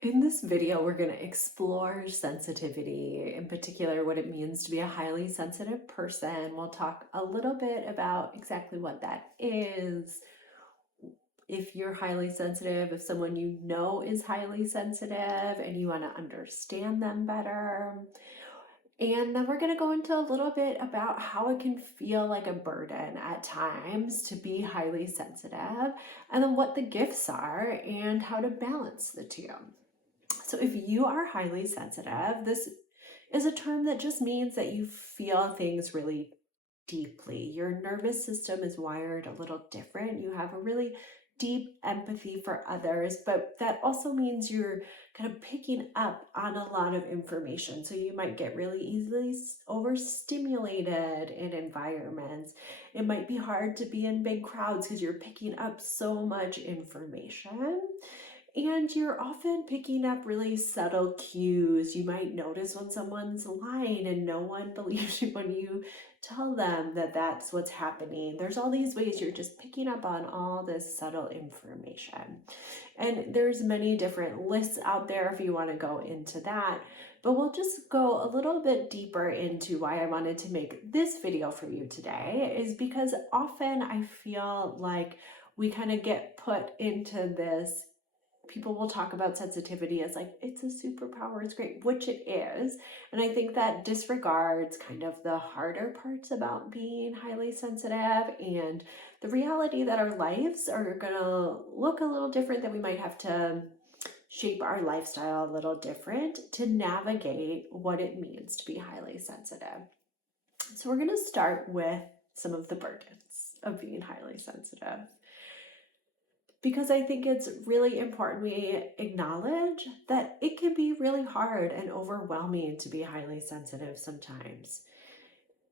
In this video, we're going to explore sensitivity, in particular, what it means to be a highly sensitive person. We'll talk a little bit about exactly what that is. If you're highly sensitive, if someone you know is highly sensitive and you want to understand them better. And then we're going to go into a little bit about how it can feel like a burden at times to be highly sensitive, and then what the gifts are and how to balance the two. So if you are highly sensitive, this is a term that just means that you feel things really deeply. Your nervous system is wired a little different. You have a really deep empathy for others, but that also means you're kind of picking up on a lot of information. So you might get really easily overstimulated in environments. It might be hard to be in big crowds because you're picking up so much information. And you're often picking up really subtle cues. You might notice when someone's lying and no one believes you when you tell them that that's what's happening. There's all these ways you're just picking up on all this subtle information. And there's many different lists out there if you want to go into that. But we'll just go a little bit deeper into why I wanted to make this video for you today, is because often I feel like we kind of get put into this. People will talk about sensitivity as like it's a superpower, it's great, which it is. And I think that disregards kind of the harder parts about being highly sensitive and the reality that our lives are gonna look a little different, that we might have to shape our lifestyle a little different to navigate what it means to be highly sensitive. So we're gonna start with some of the burdens of being highly sensitive, because I think it's really important we acknowledge that it can be really hard and overwhelming to be highly sensitive sometimes.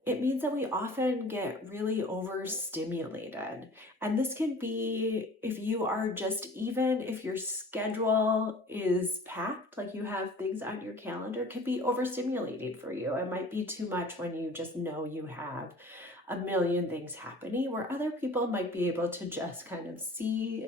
It means that we often get really overstimulated. And this can be if you are just, even if your schedule is packed, like you have things on your calendar, it can be overstimulating for you. It might be too much when you just know you have a million things happening, where other people might be able to just kind of see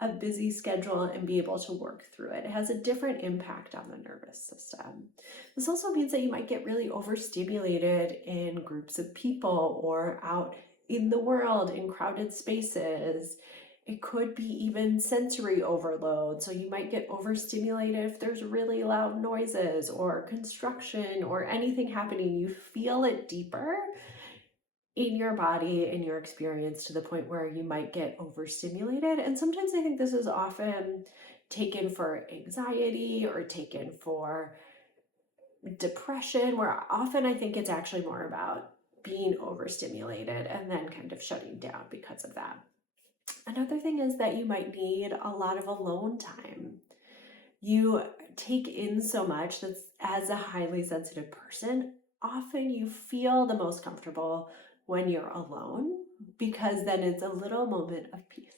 a busy schedule and be able to work through it. It has a different impact on the nervous system. This also means that you might get really overstimulated in groups of people or out in the world in crowded spaces. It could be even sensory overload. So you might get overstimulated if there's really loud noises or construction or anything happening. You feel it deeper in your body, in your experience, to the point where you might get overstimulated. And sometimes I think this is often taken for anxiety or taken for depression, where often I think it's actually more about being overstimulated and then kind of shutting down because of that. Another thing is that you might need a lot of alone time. You take in so much that as a highly sensitive person, often you feel the most comfortable when you're alone, because then it's a little moment of peace.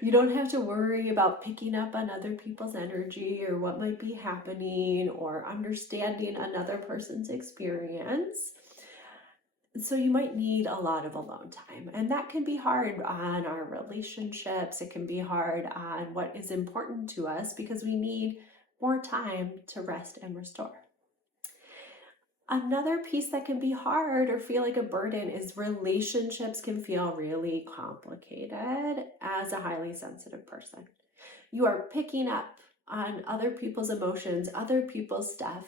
You don't have to worry about picking up on other people's energy or what might be happening or understanding another person's experience. So you might need a lot of alone time, and that can be hard on our relationships. It can be hard on what is important to us because we need more time to rest and restore. Another piece that can be hard or feel like a burden is relationships can feel really complicated as a highly sensitive person. You are picking up on other people's emotions, other people's stuff,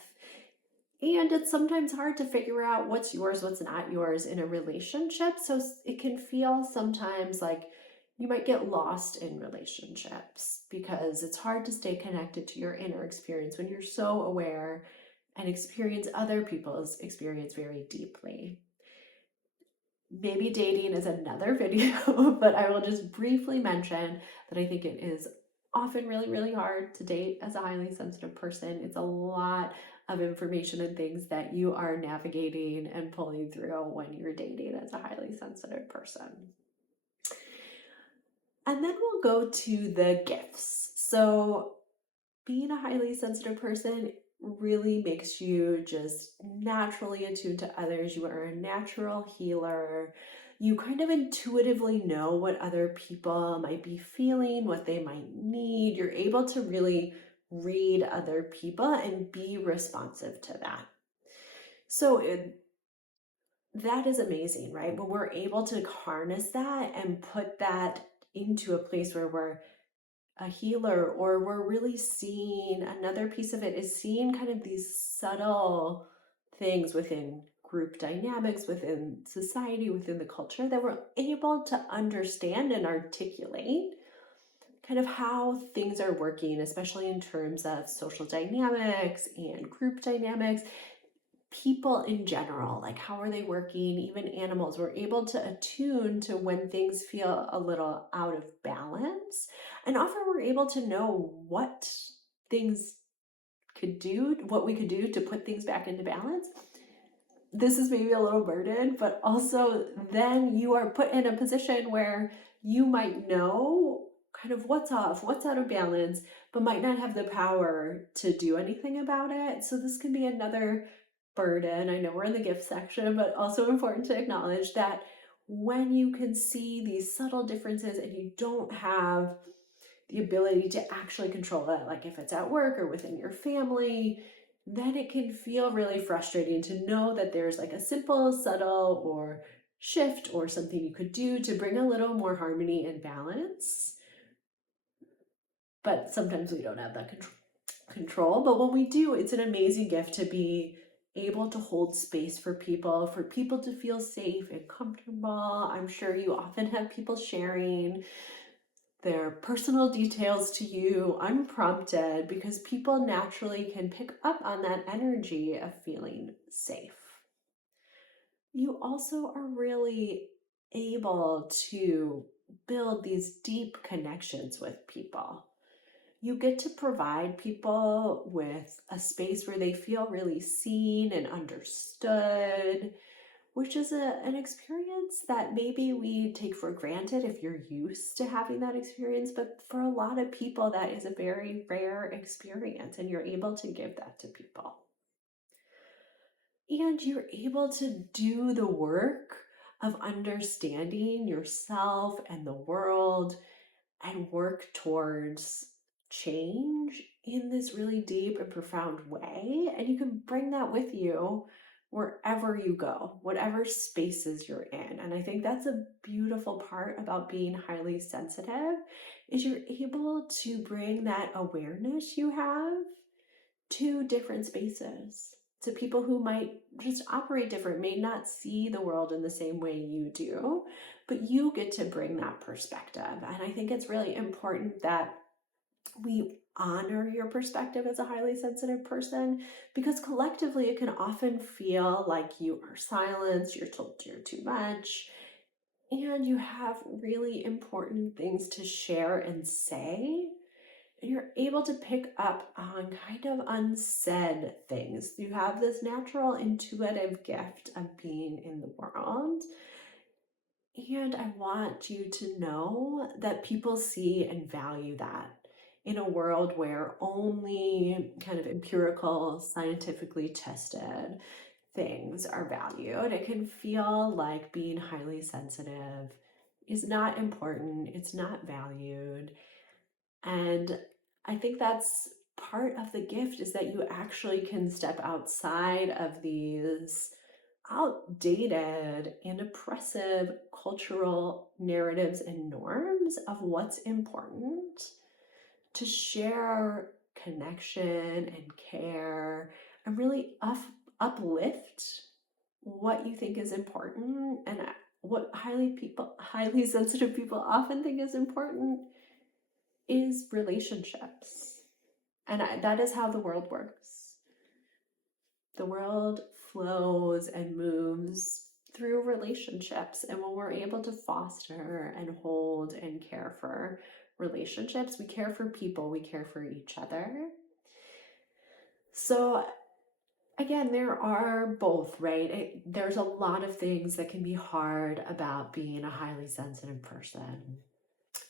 and it's sometimes hard to figure out what's yours, what's not yours in a relationship. So it can feel sometimes like you might get lost in relationships because it's hard to stay connected to your inner experience when you're so aware and experience other people's experience very deeply. Maybe dating is another video, but I will just briefly mention that I think it is often really, really hard to date as a highly sensitive person. It's a lot of information and things that you are navigating and pulling through when you're dating as a highly sensitive person. And then we'll go to the gifts. So being a highly sensitive person really makes you just naturally attuned to others. You are a natural healer. You kind of intuitively know what other people might be feeling, what they might need. You're able to really read other people and be responsive to that. So that is amazing, right? When we're able to harness that and put that into a place where we're a healer, or we're really seeing another piece of it is seeing kind of these subtle things within group dynamics, within society, within the culture, that we're able to understand and articulate kind of how things are working, especially in terms of social dynamics and group dynamics, people in general, like how are they working, even animals. We're able to attune to when things feel a little out of balance. And often we're able to know what things could do, what we could do to put things back into balance. This is maybe a little burden, but also then you are put in a position where you might know kind of what's off, what's out of balance, but might not have the power to do anything about it. So this can be another burden. I know we're in the gift section, but also important to acknowledge that when you can see these subtle differences and you don't have the ability to actually control it, like if it's at work or within your family, then it can feel really frustrating to know that there's like a simple, subtle, or shift or something you could do to bring a little more harmony and balance. But sometimes we don't have that control. But when we do, it's an amazing gift to be able to hold space for people to feel safe and comfortable. I'm sure you often have people sharing their personal details to you unprompted because people naturally can pick up on that energy of feeling safe. You also are really able to build these deep connections with people. You get to provide people with a space where they feel really seen and understood, which is an experience that maybe we take for granted if you're used to having that experience. But for a lot of people, that is a very rare experience, and you're able to give that to people. And you're able to do the work of understanding yourself and the world and work towards change in this really deep and profound way. And you can bring that with you wherever you go, whatever spaces you're in. And I think that's a beautiful part about being highly sensitive is you're able to bring that awareness you have to different spaces. To people who might just operate different, may not see the world in the same way you do, but you get to bring that perspective. And I think it's really important that we honor your perspective as a highly sensitive person, because collectively it can often feel like you are silenced, you're told you're too much, and you have really important things to share and say. And you're able to pick up on kind of unsaid things. You have this natural intuitive gift of being in the world. And I want you to know that people see and value that in a world where only kind of empirical, scientifically tested things are valued. It can feel like being highly sensitive is not important, it's not valued. And I think that's part of the gift, is that you actually can step outside of these outdated and oppressive cultural narratives and norms of what's important, to share connection and care and really uplift what you think is important. And what highly sensitive people often think is important is relationships. And that is how the world works. The world flows and moves through relationships. And when we're able to foster and hold and care for relationships, we care for people, we care for each other. So again, there are both, right? There's a lot of things that can be hard about being a highly sensitive person.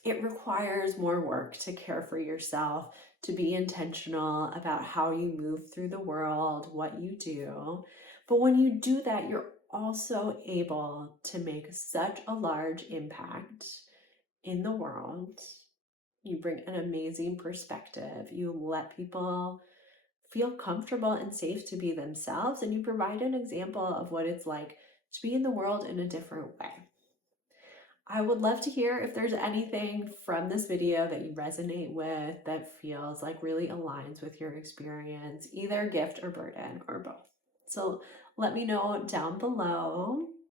It requires more work to care for yourself, to be intentional about how you move through the world, what you do. But when you do that, you're also able to make such a large impact in the world. You bring an amazing perspective. You let people feel comfortable and safe to be themselves, and you provide an example of what it's like to be in the world in a different way. I would love to hear if there's anything from this video that you resonate with that feels like really aligns with your experience, either gift or burden or both. So let me know down below.